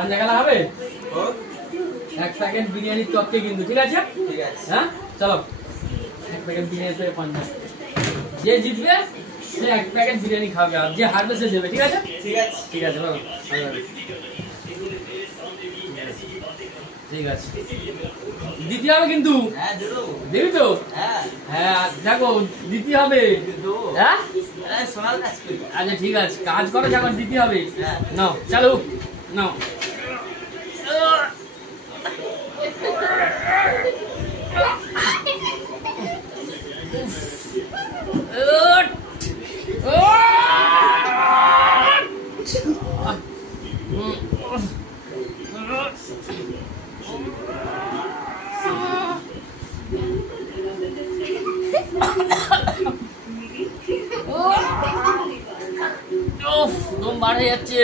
পাঞ্জা খেলা হবে? এক প্যাকেট বিরিয়ানির তককে কিন্তু, ঠিক আছে? হ্যাঁ চলো, এক প্যাকেট বিরিয়ানি থেকে পাঞ্জা। যে জিতবে সে এক প্যাকেট বিরিয়ানি খাবে, আর যে হারবে সে দেবে, ঠিক আছে? ঠিক আছে বলো। ঠিক আছে, দিতে হবে কিন্তু। দিবি তো? হ্যাঁ দেখো দিতে হবে। হ্যাঁ আচ্ছা ঠিক আছে, কাজ করো যখন দিতে হবে। নাও চালু, নাও। দম বার হয়ে যাচ্ছে।